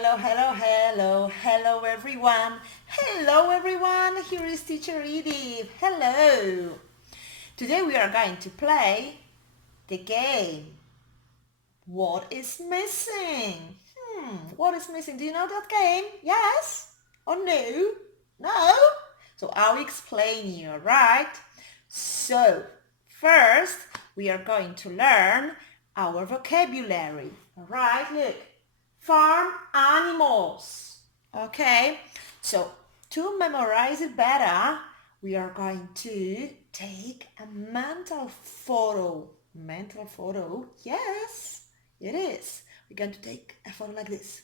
Hello, hello, hello, hello everyone. Hello everyone, here is Teacher Edith. Hello. Today we are going to play the game. What is missing? What is missing? Do you know that game? Yes or no? No? So I'll explain you, right? So first we are going to learn our vocabulary. Alright, look. Farm animals. Okay, so to memorize it better, we are going to take a mental photo. Mental photo, yes, it is. We're going to take a photo like this.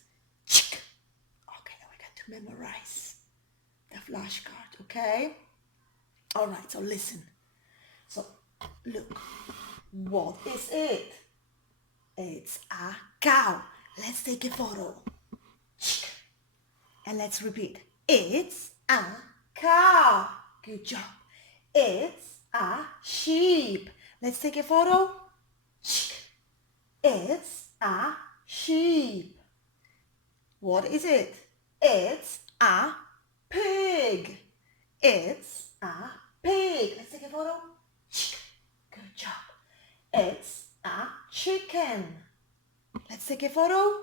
Okay, we're going to memorize the flashcard, okay? All right, so listen. So look, what is it? It's a cow. Let's take a photo. And let's repeat. It's a cow. Good job. It's a sheep. Let's take a photo. It's a sheep. What is it? It's a pig. It's a pig. Let's take a photo. Good job. It's a chicken. Let's take a photo.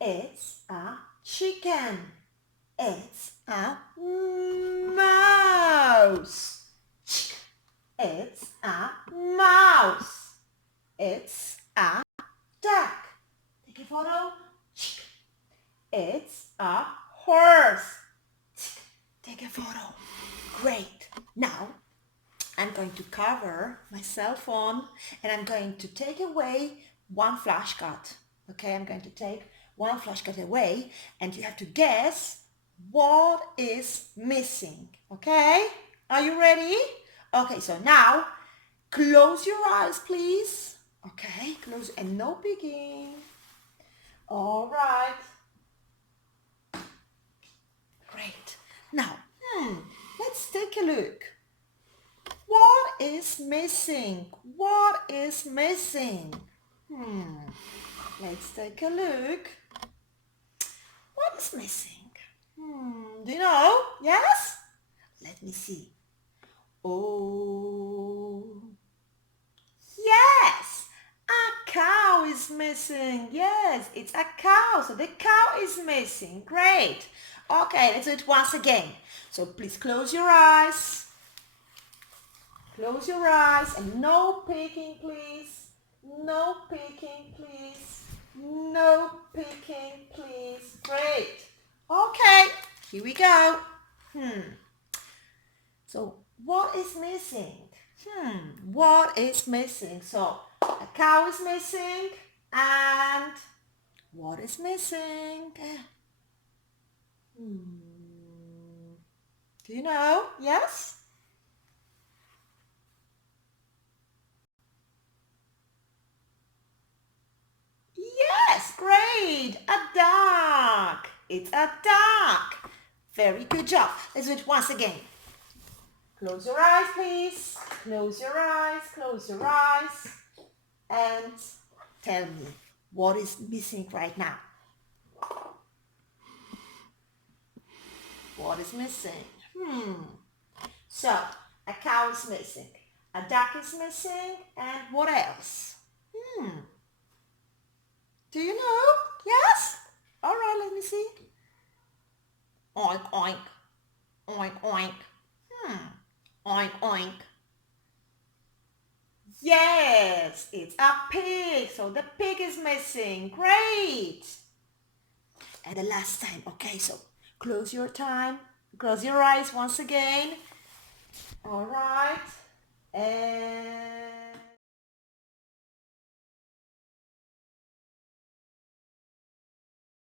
It's a chicken. It's a mouse. It's a mouse. It's a duck. Take a photo. It's a horse. Take a photo. Great. Now I'm going to cover my cell phone and I'm going to take away one flashcard. Okay, I'm going to take one flashcard away and you have to guess what is missing. Okay, are you ready? Okay, so now close your eyes, please. Okay, close and no peeking. All right. Great. Now, let's take a look. What is missing? What is missing? Let's take a look. What is missing? Do you know? Yes? Let me see. Oh, yes! A cow is missing. Yes, it's a cow. So the cow is missing. Great. Okay, let's do it once again. So please close your eyes. Close your eyes and no peeking, please. No peeking, please. No peeking, please. Great. Okay, here we go. So what is missing? What is missing? So a cow is missing and what is missing? Do you know? Yes? Yes, great. A duck. It's a duck. Very good job. Let's do it once again. Close your eyes, please. Close your eyes, close your eyes. And tell me what is missing right now. What is missing? So, a cow is missing. A duck is missing. And what else? Do you know? Yes? All right, let me see. Oink, oink. Oink, oink. Oink, oink. Yes, it's a pig. So the pig is missing. Great. And the last time. Okay, so close your eyes once again. All right.